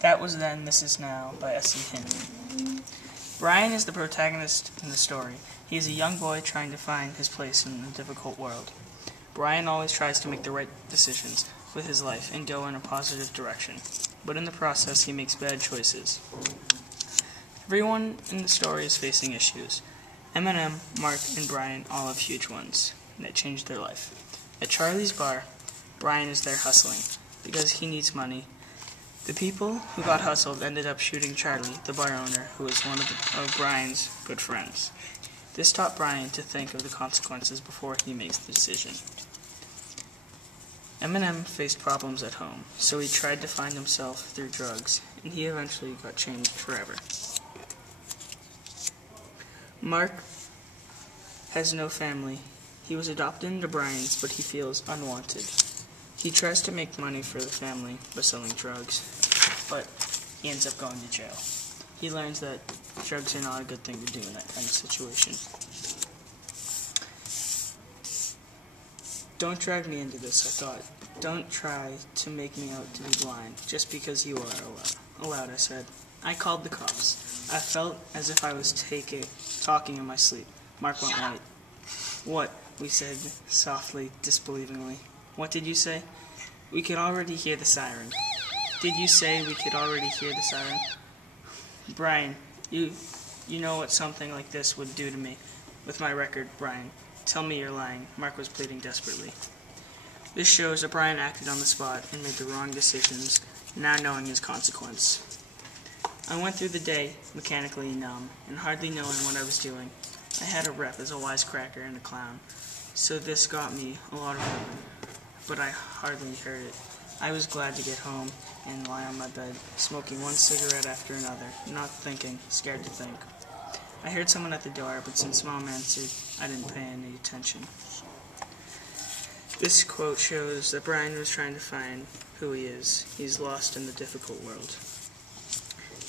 That Was Then, This Is Now by S.E. Hinton. Brian is the protagonist in the story. He is a young boy trying to find his place in a difficult world. Brian always tries to make the right decisions with his life and go in a positive direction, but in the process he makes bad choices. Everyone in the story is facing issues. Eminem, Mark, and Brian all have huge ones that changed their life. At Charlie's bar, Brian is there hustling because he needs money. The people who got hustled ended up shooting Charlie, the bar owner, who was one of Brian's good friends. This taught Brian to think of the consequences before he makes the decision. Eminem faced problems at home, so he tried to find himself through drugs, and he eventually got changed forever. Mark has no family. He was adopted into Brian's, but he feels unwanted. He tries to make money for the family by selling drugs, but he ends up going to jail. He learns that drugs are not a good thing to do in that kind of situation. Don't drag me into this, I thought. Don't try to make me out to be blind, just because you are allowed, I said. I called the cops. I felt as if I was talking in my sleep. Mark went white. What? We said softly, disbelievingly. What did you say? We could already hear the siren. Did you say we could already hear the siren? Brian, you know what something like this would do to me. With my record, Brian. Tell me you're lying. Mark was pleading desperately. This shows that Brian acted on the spot and made the wrong decisions, now knowing his consequence. I went through the day mechanically numb and hardly knowing what I was doing. I had a rep as a wisecracker and a clown, so this got me a lot of rhythm, but I hardly heard it. I was glad to get home and lie on my bed, smoking one cigarette after another, not thinking, scared to think. I heard someone at the door, but since Mom answered, I didn't pay any attention. This quote shows that Brian was trying to find who he is. He's lost in the difficult world.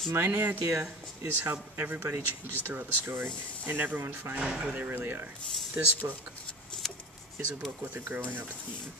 My idea is how everybody changes throughout the story, and everyone finding who they really are. This book is a book with a growing up theme.